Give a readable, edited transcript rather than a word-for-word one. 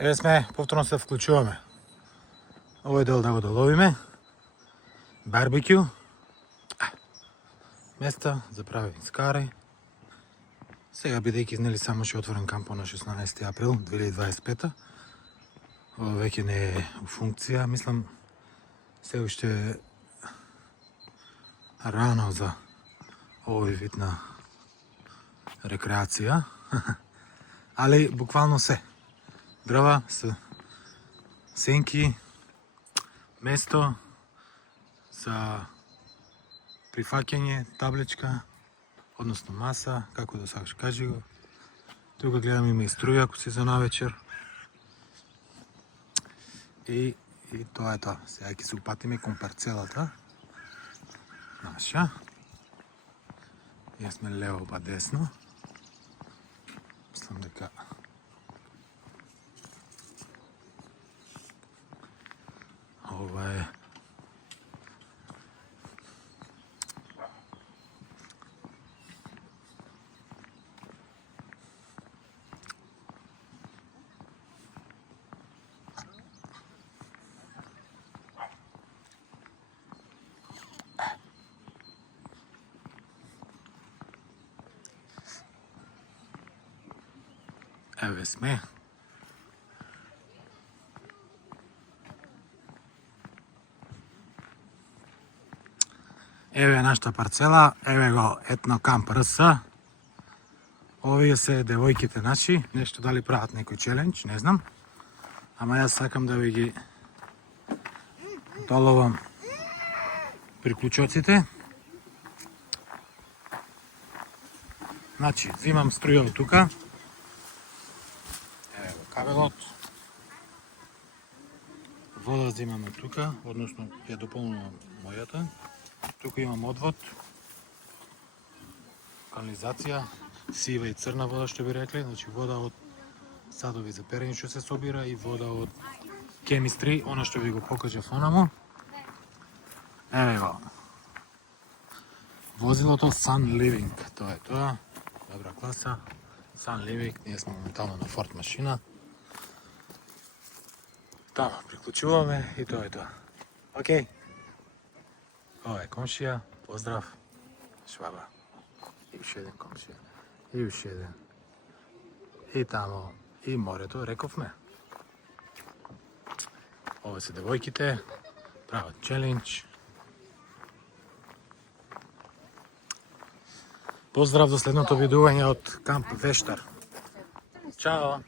Еве сме, повторно се вклучуваме. Овој дел да го доловиме. Барбекю. Места за прави винскари. Сега бидејќи изнели само ше отворен кампо на 16 април 2025. Ова веќе не е у функција, мислам се уште рано за овој вид на рекреација. Али буквално се. Дрва, сенки, место за прифаќање, табличка, односно маса, како да сакаш кажи го. Тука гледам има и струја ако си за навечер. И тоа е тоа. Сега ќе се упатиме кон парцелата наша. Ја сме лево па десно. Мислам дека ова е еве сме. Еве нашата парцела, еве го Етно Камп РС. Овие се девојките наши, нешто дали прават некој челендж, не знам. Ама јас сакам да ви ги доловам приклучоците. Значи, взимам струја од тука. Еве го кабелот. Вода взимаме тука, односно ја дополнувам мојата. Тука имам одвод, канализација, сива и црна вода што би рекле, значи вода од садови за перење што се собира и вода од Chemistry, она што ви го покажав онаму. Еве го. Возилото Sun Living, тоа е тоа, добра класа. Sun Living, ние сме моментално на Ford машина. Тама, приклучуваме и тоа е тоа. Океј. Ова е комшија, поздрав, шваба. И уште еден комшија. И уште еден. И тамо, и морето, рековме. Ова се девојките, прават челендж. Поздрав до следното видување од Камп Вештар. Чао!